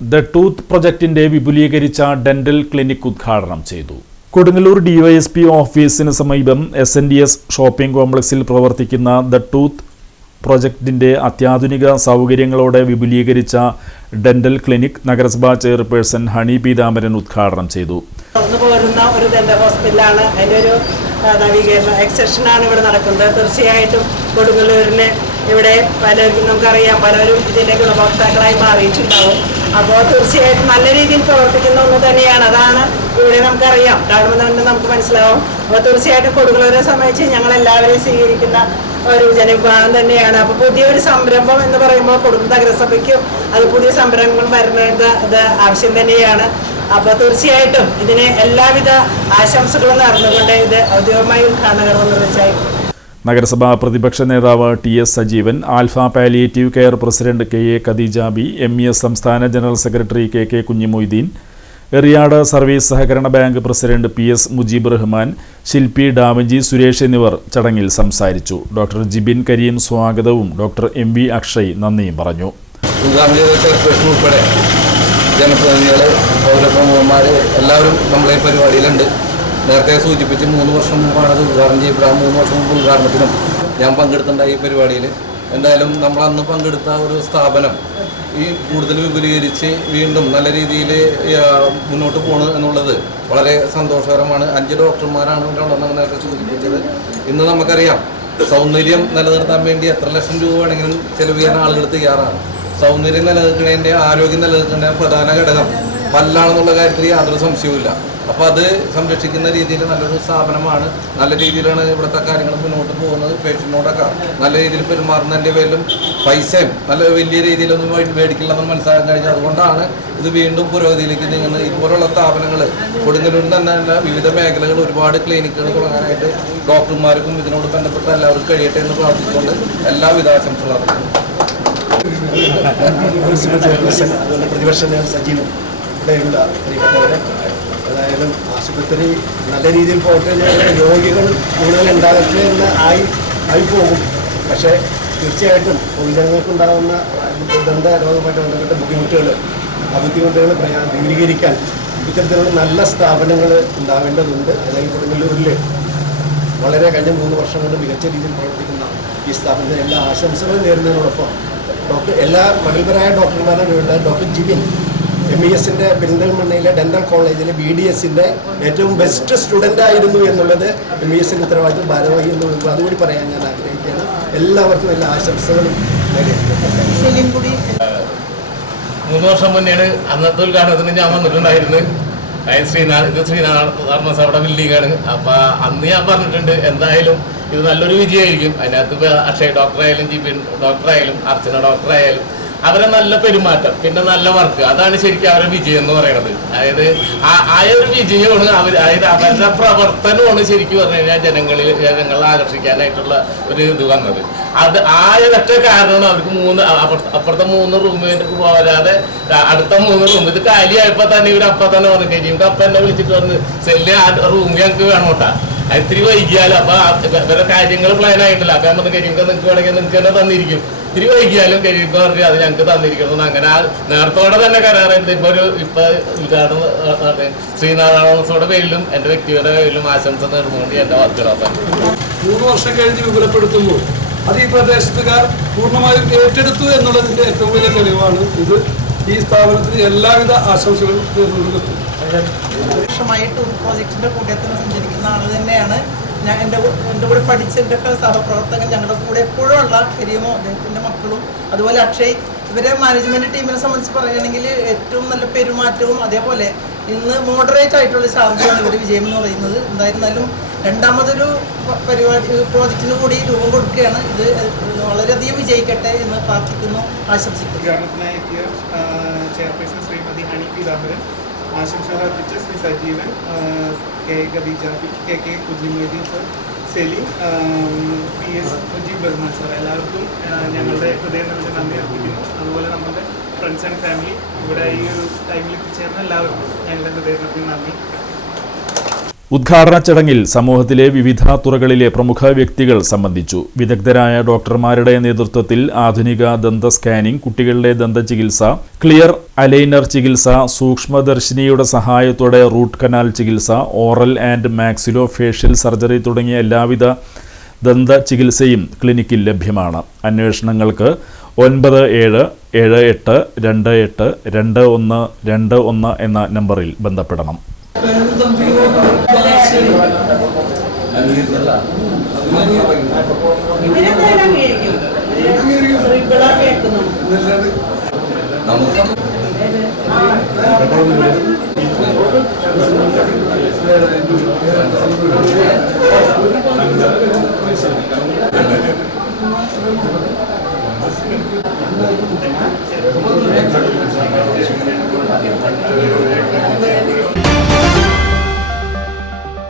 The tooth പ്രൊജക്ടിന്റെ വിപുലീകരിച്ച dental clinic ഉദ്ഘാടനം ചെയ്തു. കൊടുങ്ങല്ലൂർ ഡിവൈഎസ്പി ഓഫീസിന് സമീപം SNDS ഷോപ്പിംഗ് കോംപ്ലക്സിൽ പ്രവർത്തിക്കുന്ന ദ ടൂത്ത് പ്രൊജക്ടിന്റെ അത്യാധുനിക സൗകര്യങ്ങളോടെ വിപുലീകരിച്ച ഡെന്റൽ ക്ലിനിക് നഗരസഭാ ചെയർപേഴ്സൺ ഹണി പീതാംബരൻ ഉദ്ഘാടനം ചെയ്തു. ഒരു ഡെന്റൽ ഹോസ്പിറ്റലാണ്. അതിൻ്റെ ഒരു നവീകരണ എക്സ്റ്റൻഷനാണ് ഇവിടെ നടക്കുന്നത്. തീർച്ചയായിട്ടും കൊടുങ്ങല്ലൂരിൽ ഇവിടെ പലർക്കും നമുക്കറിയാം, പലരും ഇതിൻ്റെ ഗുണഭോക്താക്കളായി മാറിയിട്ടുണ്ടാവും. അപ്പോൾ തീർച്ചയായിട്ടും നല്ല രീതിയിൽ പ്രവർത്തിക്കുന്ന ഒന്ന് തന്നെയാണ്. അതാണ് ഇവിടെ നമുക്കറിയാം, കാണുമ്പോൾ നമുക്ക് മനസ്സിലാവും. അപ്പോൾ തീർച്ചയായിട്ടും കൊടുങ്ങല്ലൂരെ സംബന്ധിച്ച് ഞങ്ങളെല്ലാവരെയും സ്വീകരിക്കുന്ന ഒരു ജനവിഭാഗം തന്നെയാണ്. അപ്പോൾ പുതിയൊരു സംരംഭം എന്ന് പറയുമ്പോൾ കൊടുങ്ങല്ലൂർ നഗരസഭയ്ക്കും അത് പുതിയ സംരംഭങ്ങൾ വരുന്നത് ആവശ്യം തന്നെയാണ്. അപ്പോൾ തീർച്ചയായിട്ടും ഇതിന് എല്ലാവിധ ആശംസകളും നടന്നുകൊണ്ട് ഇത് ഔദ്യോഗികമായി ഉദ്ഘാടനം നിർവഹിച്ചായിരുന്നു. നഗരസഭാ പ്രതിപക്ഷ നേതാവ് TS Sajeevan, alpha palliative care president KA Khadeejabi, MES സംസ്ഥാന general secretary KK Kunhimoitheen, Eriyad service സഹകരണ bank president PS Mujeeb Rahman, ശില്പി ഡാമജി സുരേഷ് എന്നിവർ ചടങ്ങിൽ സംസാരിച്ചു. ഡോക്ടർ ജിബിൻ കരീം സ്വാഗതവും ഡോക്ടർ MV അക്ഷയ് നന്ദിയും പറഞ്ഞു. ജനപ്രതിനിധികൾ, പൗരപ്രമുഖന്മാർ എല്ലാവരും നമ്മളെ പരിപാടിയിലുണ്ട്. നേരത്തെ സൂചിപ്പിച്ച് 3 വർഷം മുമ്പാണ് അത് ഉദ്ഘാടനം ചെയ്യപ്പെടുക. 3 വർഷം മുമ്പ് ഉദ്ഘാടനത്തിനും ഞാൻ പങ്കെടുത്തിട്ടുണ്ടായി ഈ പരിപാടിയിൽ. എന്തായാലും നമ്മൾ അന്ന് പങ്കെടുത്ത ഒരു സ്ഥാപനം ഈ കൂടുതൽ വിപുലീകരിച്ച് വീണ്ടും നല്ല രീതിയിൽ മുന്നോട്ട് പോകണം എന്നുള്ളത് വളരെ സന്തോഷകരമാണ്. 5 ഡോക്ടർമാരാണ് ഇവിടെ ഉള്ളതെന്ന് നേരത്തെ സൂചിപ്പിച്ചത്. ഇന്ന് നമുക്കറിയാം, സൗന്ദര്യം നിലനിർത്താൻ വേണ്ടി എത്ര ലക്ഷം രൂപ വേണമെങ്കിലും ചെലവ് ചെയ്യാൻ ആളുകൾ തയ്യാറാണ്. സൗന്ദര്യം നിലനിൽക്കുന്നതിൻ്റെ, ആരോഗ്യം നിലനിൽക്കുന്നതിൻ്റെ പ്രധാന ഘടകം പല്ലാണെന്നുള്ള കാര്യത്തിൽ യാതൊരു സംശയവുമില്ല. അപ്പോൾ അത് സംരക്ഷിക്കുന്ന രീതിയിൽ നല്ലൊരു സ്ഥാപനമാണ്. നല്ല രീതിയിലാണ് ഇവിടുത്തെ കാര്യങ്ങൾ മുന്നോട്ട് പോകുന്നത്. പേഷ്യൻറ്റിനോടൊക്കെ നല്ല രീതിയിൽ പെരുമാറുന്നതിൻ്റെ പേരിലും പൈസയും നല്ല വലിയ രീതിയിലൊന്നും മേടിക്കില്ലെന്ന് മനസ്സിലാക്കാൻ കഴിഞ്ഞു. അതുകൊണ്ടാണ് ഇത് വീണ്ടും പുരോഗതിയിലേക്ക് നീങ്ങുന്നത്. ഇതുപോലുള്ള സ്ഥാപനങ്ങൾ കൊടുങ്ങല്ലൂരിൽ തന്നെ വിവിധ മേഖലകൾ, ഒരുപാട് ക്ലിനിക്കുകൾ തുടങ്ങാനായിട്ട് ഡോക്ടർമാർക്കും ഇതിനോട് ബന്ധപ്പെട്ട എല്ലാവർക്കും കഴിയട്ടെ എന്ന് പ്രാർത്ഥിച്ചുകൊണ്ട് എല്ലാവിധ ആശംസകളും. പ്രതിപക്ഷ സജീവൻ ഇവിടെയുള്ള പ്രിയപ്പെട്ടവരെ, ഏതായാലും ആശുപത്രി നല്ല രീതിയിൽ പോകട്ടെ, രോഗികൾ കൂടുതൽ ഉണ്ടാകട്ടെ എന്ന് ആയി പോകും. പക്ഷേ തീർച്ചയായിട്ടും പൊതുജനങ്ങൾക്കുണ്ടാകുന്ന ദന്തരോഗമായിട്ട് ബന്ധപ്പെട്ട ബുദ്ധിമുട്ടുകൾ, ആ ബുദ്ധിമുട്ടുകൾ ദൂരീകരിക്കാൻ ഇത്തരത്തിലുള്ള നല്ല സ്ഥാപനങ്ങൾ ഉണ്ടാവേണ്ടതുണ്ട്. അല്ലെങ്കിൽ കൊടുങ്ങല്ലൂരിൽ വളരെ കഴിഞ്ഞ 3 വർഷം കൊണ്ട് മികച്ച രീതിയിൽ പ്രവർത്തിക്കുന്ന ഈ സ്ഥാപനത്തിന് എല്ലാ ആശംസകളും നേരുന്നതിനോടൊപ്പം എല്ലാ പ്രഗത്ഭരായ ഡോക്ടർമാരുടെ ഡോക്ടർ ജിബിൻ MESൻ്റെ പെരിന്തൽമണ്ണയിലെ ഡെന്റൽ കോളേജിലെ BDSൻ്റെ ഏറ്റവും ബെസ്റ്റ് സ്റ്റുഡൻ്റ് ആയിരുന്നു എന്നുള്ളത് MESൻ്റെ ഉത്തരവാദിത്വം ഭാരവാഹി എന്നുള്ളത് അതുകൂടി പറയാൻ ഞാൻ ആഗ്രഹിക്കുകയാണ്. എല്ലാവർക്കും എല്ലാ ആശംസകളും നേരുന്നു. 3 വർഷം മുന്നെയാണ് അന്നത്തെ ഉദ്ഘാടനത്തിന് ഞാൻ വന്നിട്ടുണ്ടായിരുന്നു. ശ്രീനാഥ് ബിൽഡിംഗാണ്. അപ്പോൾ അന്ന് ഞാൻ പറഞ്ഞിട്ടുണ്ട്, എന്തായാലും ഇത് നല്ലൊരു വിജയമായിരിക്കും. അതിനകത്ത് അക്ഷയ് ഡോക്ടറായാലും, ജിബിൻ ഡോക്ടറായാലും, അർച്ചന ഡോക്ടറായാലും അവരെ നല്ല പെരുമാറ്റം, പിന്നെ നല്ല വർക്ക്, അതാണ് ശരിക്കും അവരുടെ വിജയം എന്ന് പറയുന്നത്. അതായത് ആ ഒരു വിജയമാണ് അതായത് അവരുടെ പ്രവർത്തനമാണ് ശരിക്കും പറഞ്ഞു കഴിഞ്ഞാൽ ജനങ്ങളെ ആകർഷിക്കാനായിട്ടുള്ള ഒരു ഇത് വന്നത്. അത് ആ ഒറ്റ കാരണമാണ് അവർക്ക് അപ്പുറത്തെ 3 റൂമിൽ പോരാതെ അടുത്ത 3 റൂം ഇത് കാലിയായപ്പോൾ തന്നെ ഇവർ അപ്പം തന്നെ വന്നു കഴിഞ്ഞു. അപ്പം എന്നെ വിളിച്ചിട്ട് വന്ന് സെല്ല് ആ റൂം ഞങ്ങൾക്ക് വേണോട്ടാ, ഇത്തിരി വൈകിയാലും അപ്പം ഇവരുടെ കാര്യങ്ങൾ പ്ലാൻ ആയിട്ടില്ല. അപ്പം നമ്മൾ കരിയുമ്പോൾ നിങ്ങൾക്ക് വേണമെങ്കിൽ നിങ്ങൾക്ക് തന്നെ തന്നിരിക്കും. ഇത്തിരി വൈകിയാലും കഴിയുമ്പോൾ പറഞ്ഞ് അത് ഞങ്ങൾക്ക് തന്നിരിക്കണം. അങ്ങനെ ആ നേരത്തോടെ തന്നെ കരാറുണ്ട്. ഇപ്പൊ ഉദ്ഘാടനം ശ്രീനാരായണോടെ പേരിലും എൻ്റെ വ്യക്തിയുടെ പേരിലും ആശംസ നേർന്നുകൊണ്ട് എൻ്റെ വാക്കുകളാണ്. 3 വർഷം കഴിഞ്ഞ് വിപുലപ്പെടുത്തുന്നു. അത് ഈ പ്രദേശത്തുകാർ പൂർണ്ണമായും ഏറ്റെടുത്തു എന്നുള്ളതിൻ്റെ ഏറ്റവും വലിയ തെളിവാണ് ഇത്. ഈ സ്ഥാപനത്തിന് എല്ലാവിധ ആശംസകളും നേർന്നുകൊടുത്തു. വർഷമായിട്ട് ഒരു പ്രോജക്റ്റിൻ്റെ കൂട്ടത്തിൽ സഞ്ചരിക്കുന്ന ആൾ തന്നെയാണ് ഞാൻ. എൻ്റെ കൂടെ പഠിച്ച എൻ്റെ സഹപ്രവർത്തകൻ, ഞങ്ങളുടെ കൂടെ എപ്പോഴും ഉള്ള കരിയമോ, അദ്ദേഹത്തിൻ്റെ മക്കളും, അതുപോലെ അക്ഷയ്, ഇവരെ മാനേജ്മെൻറ്റ് ടീമിനെ സംബന്ധിച്ച് പറയുകയാണെങ്കിൽ ഏറ്റവും നല്ല പെരുമാറ്റവും അതേപോലെ ഇന്ന് മോഡറേറ്റ് ആയിട്ടുള്ള ചാർജാണ് ഇവരുടെ വിജയം എന്ന് പറയുന്നത്. എന്തായിരുന്നാലും രണ്ടാമതൊരു പ്രോജക്റ്റിന് കൂടി രൂപം കൊടുക്കുകയാണ്. ഇത് വളരെയധികം വിജയിക്കട്ടെ എന്ന് പ്രാർത്ഥിക്കുന്നു, ആശംസിക്കുന്നു. ഉദ്ഘാടനത്തിനായി എത്തിയ ചെയർപേഴ്സൺ ശ്രീമതി ഹണി പീതാംബരൻ, ആശംസകൾ അർപ്പിച്ച Shri Sajeevan, KA Khadeejabi, KK Kunhimoideen sir, Saleem, PS Mujeeb Rahman sir, എല്ലാവർക്കും ഞങ്ങളുടെ ഹൃദയം നിറഞ്ഞ നന്ദി അർപ്പിക്കുന്നു. അതുപോലെ നമ്മുടെ ഫ്രണ്ട്സ് ആൻഡ് ഫാമിലി ഇവിടെ ഈ ഒരു ടൈമിൽ എത്തിച്ചേർന്ന എല്ലാവർക്കും ഞങ്ങളുടെ ഹൃദയം നിറഞ്ഞ നന്ദി. ഉദ്ഘാടന ചടങ്ങിൽ സമൂഹത്തിലെ വിവിധ തുറകളിലെ പ്രമുഖ വ്യക്തികൾ സംബന്ധിച്ചു. വിദഗ്ധരായ ഡോക്ടർമാരുടെ നേതൃത്വത്തിൽ ആധുനിക ദന്ത സ്കാനിംഗ്, കുട്ടികളുടെ ദന്തചികിത്സ, ക്ലിയർ അലൈനർ ചികിത്സ, സൂക്ഷ്മദർശിനിയുടെ സഹായത്തോടെ റൂട്ട് കനാൽ ചികിത്സ, oral and maxillo facial surgery തുടങ്ങിയ എല്ലാവിധ ദന്ത ചികിത്സയും ക്ലിനിക്കിൽ ലഭ്യമാണ്. അന്വേഷണങ്ങൾക്ക് 9778282121 എന്ന നമ്പറിൽ ബന്ധപ്പെടണം. നമുക്ക്